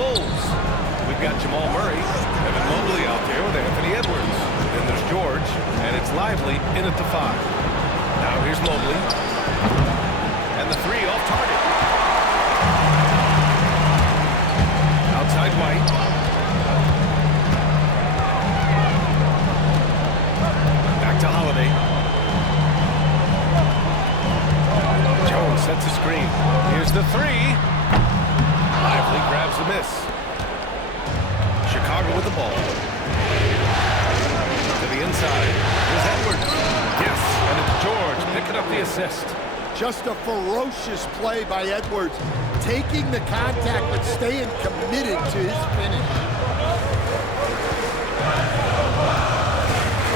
Bulls. We've got Jamal Murray, Evan Mobley out there with Anthony Edwards. Then there's George, and it's Lively in at the 5. Now here's Mobley. And the 3 off target. Outside White. Back to Holiday. Jones sets a screen. Here's the 3. Lively grabs the miss. Chicago with the ball. To the inside. Here's Edwards. Yes, and it's George picking up the assist. Just a ferocious play by Edwards. Taking the contact but staying committed to his finish.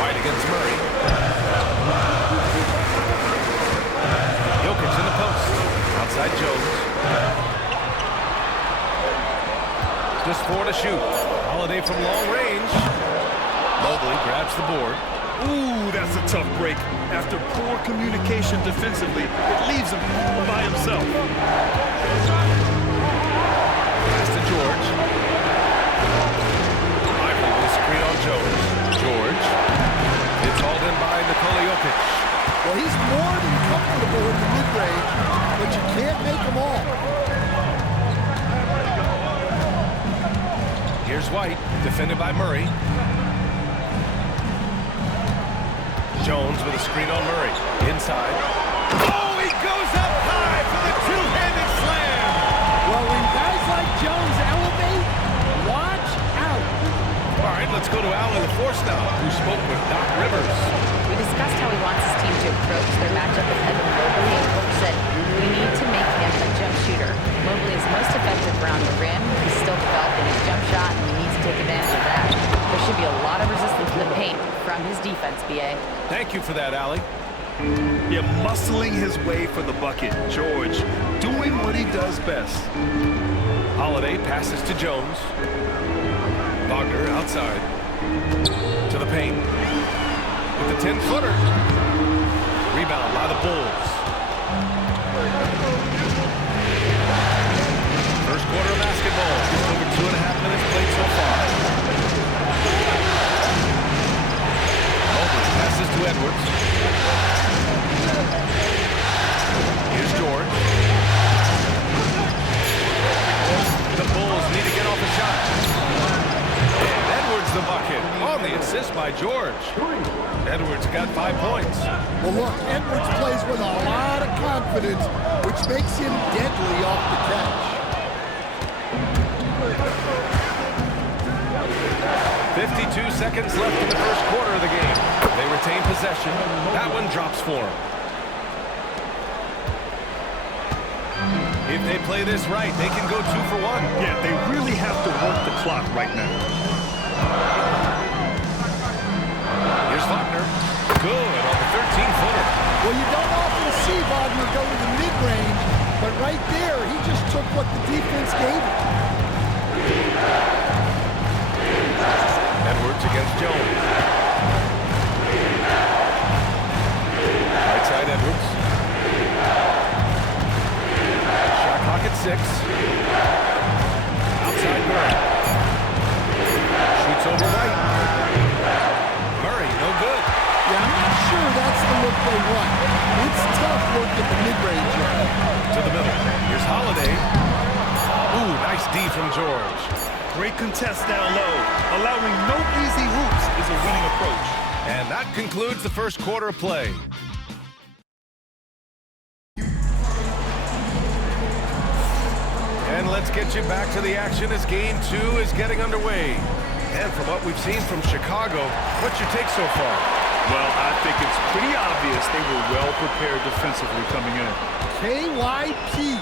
White against Murray. Jokic in the post. Outside Jones. Just 4 to shoot. Holiday from long range. Mobley grabs the board. Ooh, that's a tough break. After poor communication defensively, it leaves him all by himself. Pass to George. Lively with a screen on Jones. George. It's hauled in by Nikola Jokic. Well, he's more than comfortable in the mid-range, but you can't make them all. Here's White, defended by Murray. Jones with a screen on Murray. Inside. Oh, he goes up high for the two-handed slam! Well, when guys like Jones elevate, watch out. All right, let's go to Al the Force now, who spoke with Doc Rivers. We discussed how he wants his team to approach their matchup with Evan Mobley, and Coach said, we need to make him a jump shooter. Mobley is most effective around the rim. He's still developing his jump shot, and we need to take advantage of that. There should be a lot of resistance in the paint from his defense, BA. Thank you for that, Allie. Yeah, muscling his way for the bucket. George doing what he does best. Holiday passes to Jones. Wagner outside. To the paint. With the 10-footer. Rebound by the Bulls. First quarter of basketball. Just over 2.5 minutes played so far. Mobley passes to Edwards. Here's George. The Bulls need to get off a shot. And Edwards the bucket on the assist by George. Edwards got 5 points. Well, look, Edwards plays with a lot of confidence, which makes him deadly off the catch. 52 seconds left in the first quarter of the game. They retain possession. That one drops for them. If they play this right, they can go 2 for 1. Yeah, they really have to work the clock right now. Here's Wagner. Good on the 13-footer. Well, you don't often see Wagner go to the mid-range, but right there, he just took what the defense gave him. Edwards against Jones. Right side Edwards. Shot clock at 6. Outside Murray. Shoots over White. Murray, no good. Yeah, I'm not sure that's the look they want. It's tough work at the mid-range area. To the middle. Here's Holiday. Ooh, nice D from George. Great contest down low. Allowing no easy hoops is a winning approach. And that concludes the first quarter of play. And let's get you back to the action as game 2 is getting underway. And from what we've seen from Chicago, what's your take so far? Well, I think it's pretty obvious they were well prepared defensively coming in. KYP,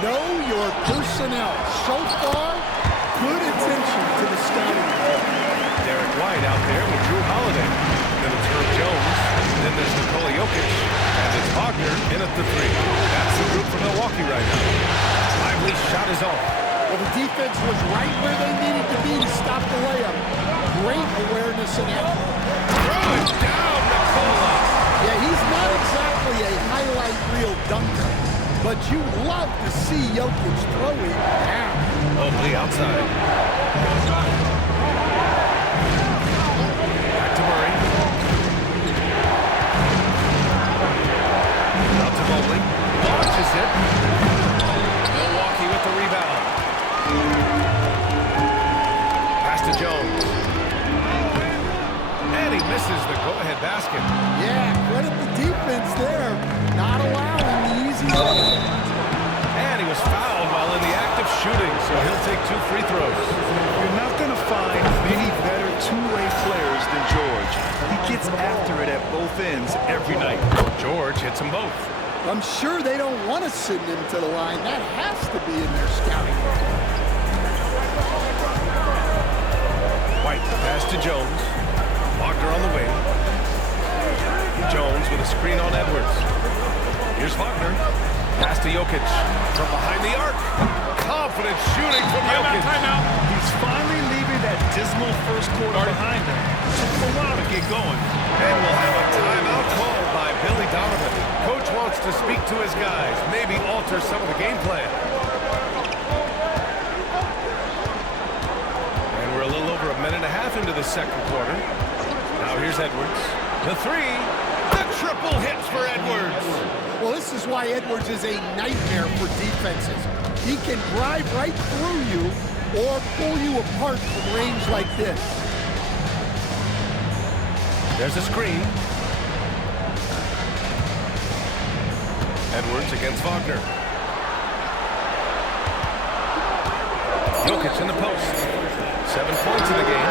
know your personnel. So far, good attention to the scouting. Derek White out there with Drew Holiday. Then it's Herb Jones. Then there's Nikola Jokic. And it's Wagner in at the 3. That's the group from Milwaukee right now. Lively's shot is off. Well, the defense was right where they needed to be to stop the layup. Great awareness and effort. Throw it down, Nikola. Yeah, he's not exactly a highlight reel dunker, but you love to see Jokic throw it down. Mobley outside. Back to Murray. Out to Mobley. Launches it. Milwaukee with the rebound. Pass to Jones. And he misses the go-ahead basket. Yeah, credit the defense there. Not allowing the easy layup. And he was fouled while in the act of shooting, so he'll take 2 free throws. You're not going to find many better two-way players than George. He gets after it at both ends every night. George hits them both. I'm sure they don't want to send him to the line. That has to be in their scouting report. White pass to Jones. Wagner on the wing. Jones with a screen on Edwards. Here's Wagner. Pass to Jokic from behind the arc. Confident shooting from Jokic. Timeout. He's finally leaving that dismal first quarter behind him. Took a while to get going. And we'll have a timeout called by Billy Donovan. Coach wants to speak to his guys, maybe alter some of the game plan. And we're a little over a minute and a half into the second quarter. Now here's Edwards. The three. The triple hits for Edwards. Well, this is why Edwards is a nightmare for defenses. He can drive right through you or pull you apart from range like this. There's a screen. Edwards against Wagner. Jokic in the post. 7 points in the game.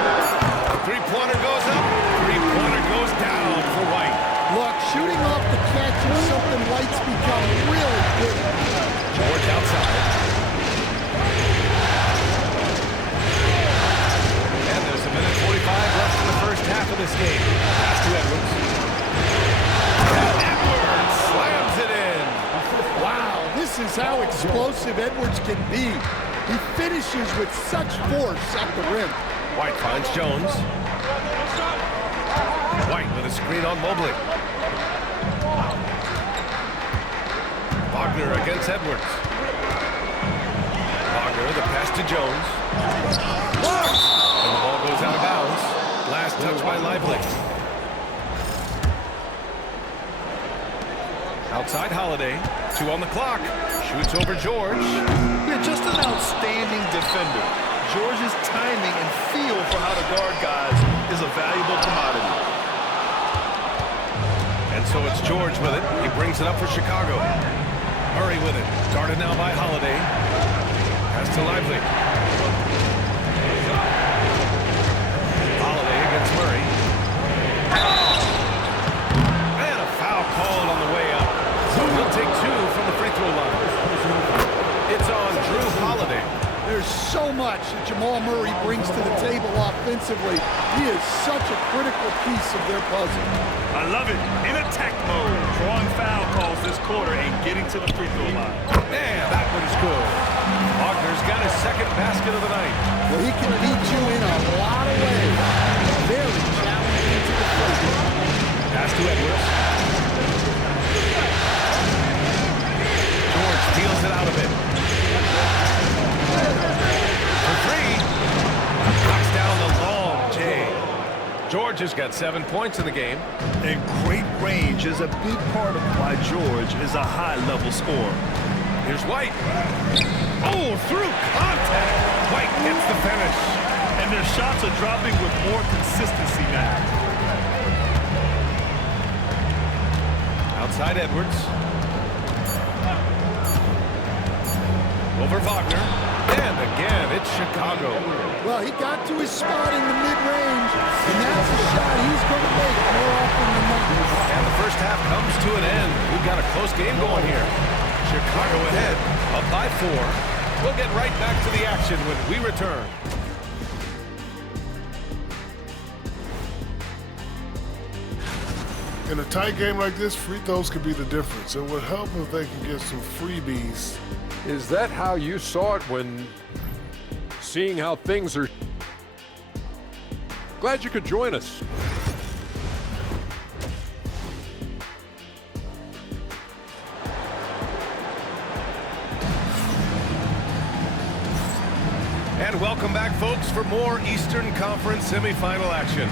Three-pointer goes up. Three-pointer goes down for White. Look, shooting off the catch is something White's become really good at. George outside. And there's a minute 45 left in the first half of this game. Pass to Edwards. And Edwards slams it in. Wow, this is how explosive Edwards can be. He finishes with such force at the rim. White finds Jones. White with a screen on Mobley. Wagner against Edwards. Wagner, the pass to Jones. And the ball goes out of bounds. Last touch by Lively. Outside Holiday. 2 on the clock. Shoots over George. Yeah, just an outstanding defender. George's timing and feel for how to guard guys is a valuable commodity. And so it's George with it. He brings it up for Chicago. Murray with it. Guarded now by Holiday. Pass to Lively. Holiday against Murray. And a foul called on the way up. So he'll take 2 from the free throw line. It's on Drew Holiday. There's so much that Jamal Murray brings to the table offensively. He is such a critical piece of their puzzle. I love it. In attack mode. Drawing foul calls this quarter and getting to the free throw line. Man, that one's good. Wagner's got his second basket of the night. Well, he can beat you in a lot of ways. Very challenging to the plate. Pass to Edwards. George steals it out of it. For 3. Knocks down the long J. George has got 7 points in the game. And great range is a big part of why George is a high-level scorer. Here's White. Oh, through contact. White gets the finish. And their shots are dropping with more consistency now. Outside Edwards. Over Wagner. And again, it's Chicago. Well, he got to his spot in the mid-range, and that's a shot he's going to make more often than not. And the first half comes to an end. We've got a close game going here. Chicago ahead, up by 4. We'll get right back to the action when we return. In a tight game like this, free throws could be the difference. It would help if they can get some freebies. Is that how you saw it when seeing how things are? Glad you could join us. And welcome back, folks, for more Eastern Conference semifinal action.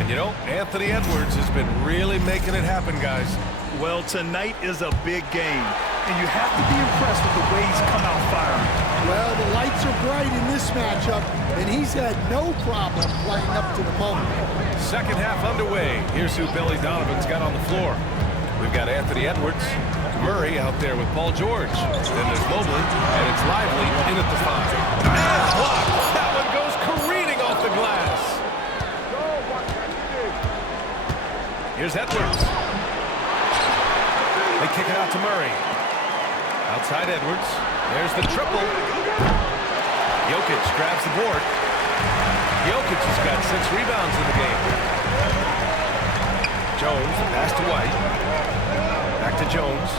And you know, Anthony Edwards has been really making it happen, guys. Well, tonight is a big game, and you have to be impressed with the way he's come out firing. Well, the lights are bright in this matchup, and he's had no problem playing up to the moment. Second half underway. Here's who Billy Donovan's got on the floor. We've got Anthony Edwards, Murray out there with Paul George. Then there's Mobley, and it's Lively in at the 5. And blocked. That one goes careening off the glass. Here's Edwards. They kick it out to Murray. Outside Edwards. There's the triple. Jokic grabs the board. Jokic has got 6 rebounds in the game. Jones, pass to White. Back to Jones.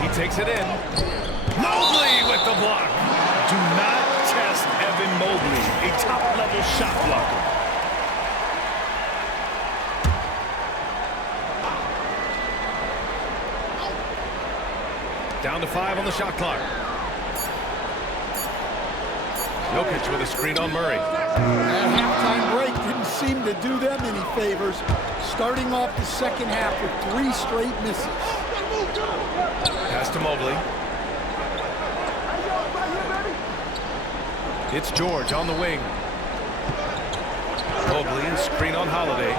He takes it in. Mobley with the block. Do not test Evan Mobley, a top-level shot blocker. Down to 5 on the shot clock. Jokic with a screen on Murray. That halftime break didn't seem to do them any favors, starting off the second half with 3 straight misses. Pass to Mobley. It's George on the wing. Mobley and screen on Holiday.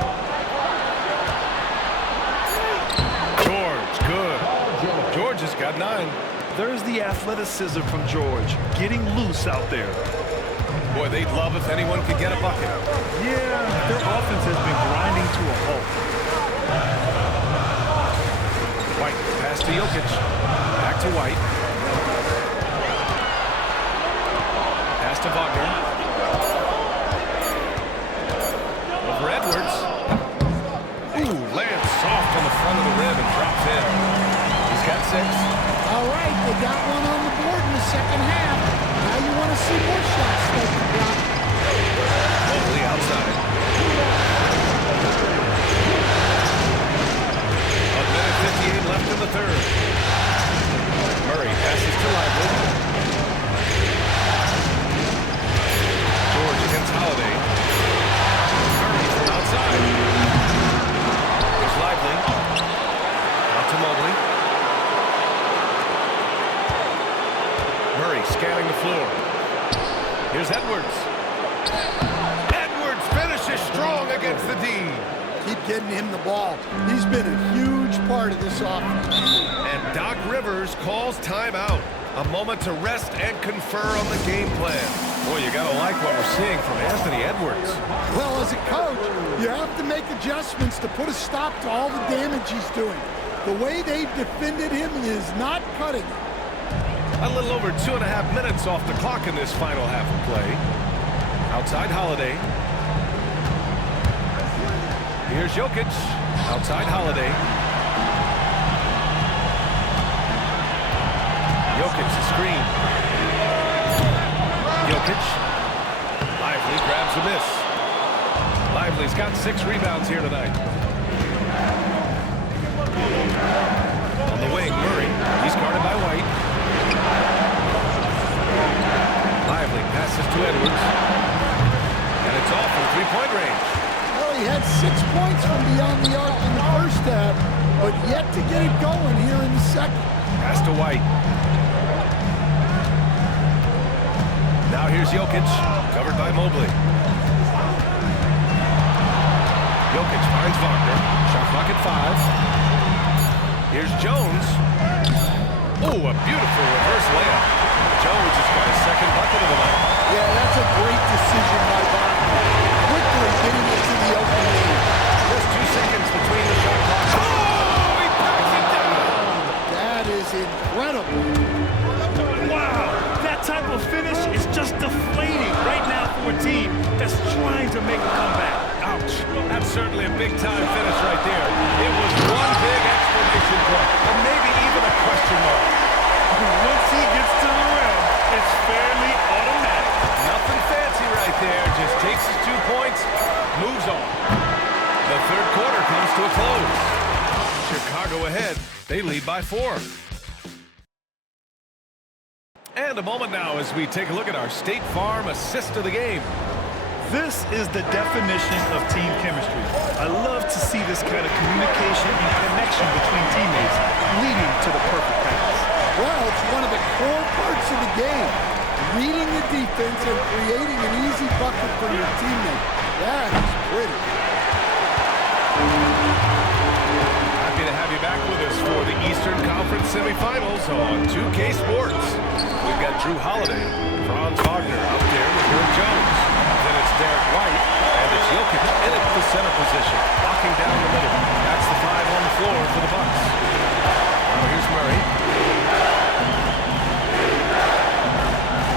George, good. George has got 9. There's the athleticism from George, getting loose out there. Boy, they'd love if anyone could get a bucket. Yeah, their offense has been grinding to a halt. White, pass to Jokic. Back to White. Pass to Wagner. Over Edwards. Ooh, lands soft on the front of the rim and drops in. He's got 6. All right, they got one on the board in the second half. Now you want to see more shots start to drop. Mobley outside. A minute 58 left in the third. Murray passes to Lively. George against Holiday. Murray from outside. Here's Lively. Out to Mobley. Murray scanning the floor. Here's Edwards. Edwards finishes strong against the D. Keep getting him the ball. He's been a huge part of this offense. And Doc Rivers calls timeout. A moment to rest and confer on the game plan. Boy, you gotta like what we're seeing from Anthony Edwards. Well, as a coach, you have to make adjustments to put a stop to all the damage he's doing. The way they've defended him is not cutting it. A little over 2.5 minutes off the clock in this final half of play. Outside Holiday. Here's Jokic. Outside Holiday. Jokic, the screen. Jokic. Lively grabs the miss. Lively's got 6 rebounds here tonight. On the wing, Murray. He's guarded by White. Lively passes to Edwards. And it's off from 3-point range. Well, he had 6 points from beyond the arc in the first half, but yet to get it going here in the second. Pass to White. Now here's Jokic, covered by Mobley. Jokic finds Wagner. Shot clock at 5. Here's Jones. Oh, a beautiful reverse layup. Jones has got his second bucket of the night. Yeah, that's a great decision by Wagner. Quickly getting it to the open lane. Just 2 seconds between the shot clocks. Oh, he packs it down. That is incredible. Wow, that type of finish is just deflating right now for a team that's trying to make a comeback. Ouch. That's certainly a big-time finish right there. It was one big exclamation point, or maybe even a question mark. Once he gets to the rim, it's fairly automatic. Nothing fancy right there. Just takes his 2 points, moves on. The third quarter comes to a close. Chicago ahead. They lead by 4. And a moment now as we take a look at our State Farm assist of the game. This is the definition of team chemistry. I love to see this kind of communication and connection between teammates leading to the perfect pass. Well, it's one of the core parts of the game. Reading the defense and creating an easy bucket for your teammate. That is pretty. Happy to have you back with us for the Eastern Conference semifinals on 2K Sports. We've got Drew Holiday, Franz Wagner out there with Herb Jones. Then it's Derek White, and it's Jokic in at the center position, locking down the middle. That's the 5 on the floor for the Bucks. Now here's Murray.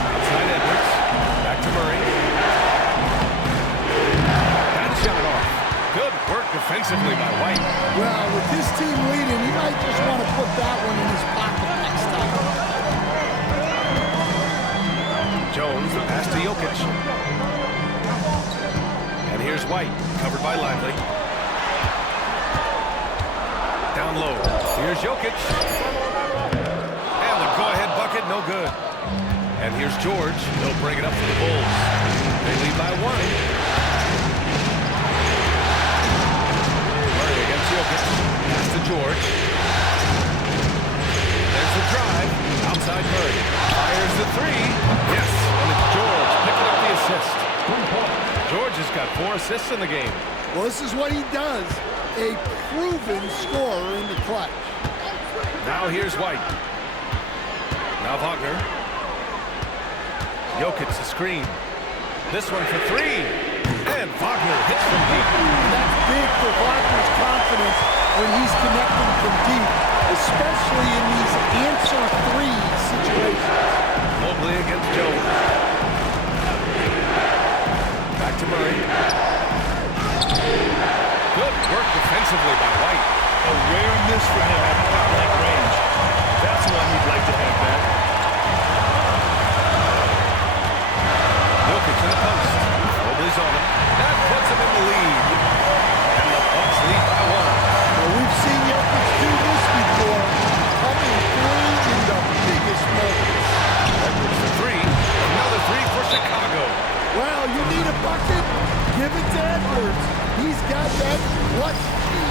Outside Edwards. Back to Murray. That shot off. Good work defensively by White. Well, with this team leading, he might just want to put that one in his pocket next time. Jones, the pass to Jokic. And here's White, covered by Lively. Down low. Here's Jokic. And the go-ahead bucket, no good. And here's George. He'll bring it up for the Bulls. They lead by 1. Murray against Jokic. Pass to George. There's the drive. Outside Murray. Fires the 3. Yes. And it's George picking up the assist. George has got 4 assists in the game. Well, this is what he does. A proven scorer in the clutch. Now here's White. Now Wagner. Jokic the screen. This one for 3. And Wagner hits from deep. That's big for Wagner's confidence when he's connecting from deep, especially in these answer 3 situations. Mobley against Jones. Back to Murray. Good work defensively by White. A rare miss for him at point-blank range. That's one he'd like to have back. Jokic in the post. Mobley's on him. That puts him in the lead. And the Bucks lead by 1. Well, we've seen Jokic do this before, coming through in the biggest moments. Edwards for 3. Another 3 for Chicago. Well, you need a bucket? Give it to Edwards. He's got that clutch key.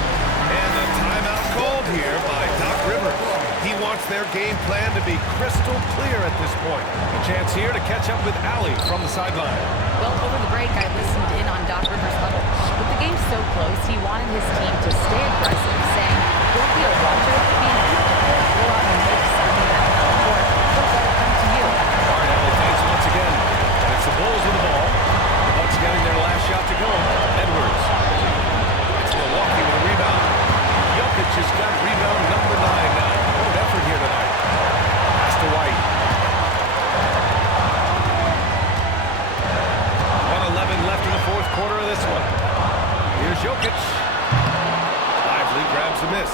And a timeout called here by Doc Rivers. He wants their game plan to be crystal clear at this point. A chance here to catch up with Allie from the sideline. Well, over the break, I listened in on Doc Rivers' huddle. With the game so close, he wanted his team to stay aggressive, saying, don't be a watcher, be an active. Go out and make something happen on the court. Don't let it come to you. All right, Allie, thanks once again. And it's the Bulls with the ball. The Bucks getting their last shot to go. Edwards. It's Milwaukee with a rebound. Jokic has got rebound number 9 now. Good effort here tonight. Pass to White. 1:11 left in the 4th quarter of this one. Here's Jokic. Lively grabs a miss.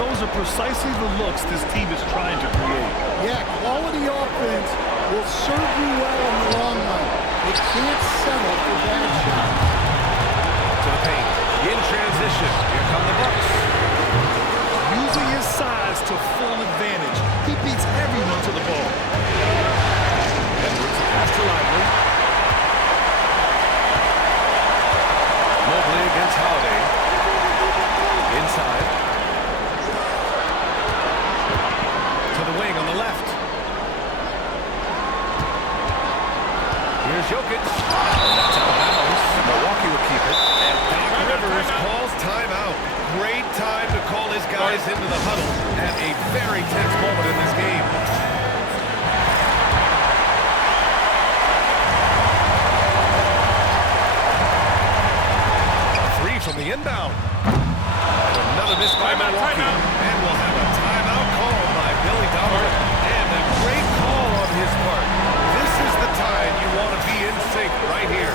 Those are precisely the looks this team is trying to create. Yeah, quality offense will serve you well in the long run. It can't settle for bad shots. To the paint. In transition. Here come the Bucks. Using his size to full advantage. He beats everyone to the ball. Edwards pass to Lively. Mobley against Holiday. Inside. To the wing on the left. Here's Jokic. That's out of bounds. Milwaukee will keep it. And Doc Rivers calls timeout. Great time to call his guys into the huddle at a very tense moment in this game. From the inbound. And another miss by Milwaukee. And we'll have a timeout called by Billy Donovan. And a great call on his part. This is the time you want to be in sync right here.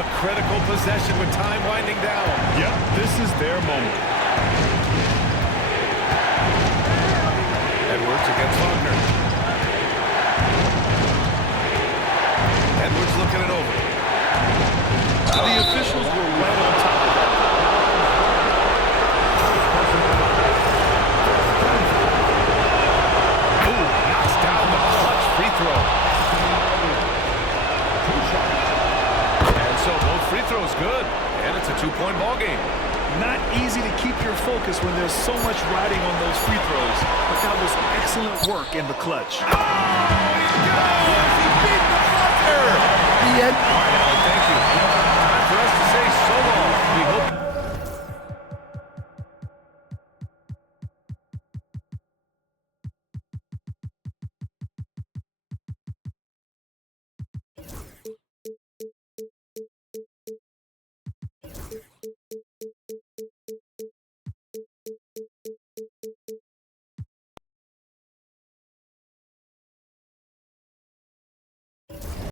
A critical possession with time winding down. Yep, this is their moment. Edwards against Wagner. Edwards looking it over. The officials were right on top of that. focus when there's so much riding on those free throws. But that was excellent work in the clutch. Oh, he goes! He beat the buzzer! The end. All right, Alan, thank you.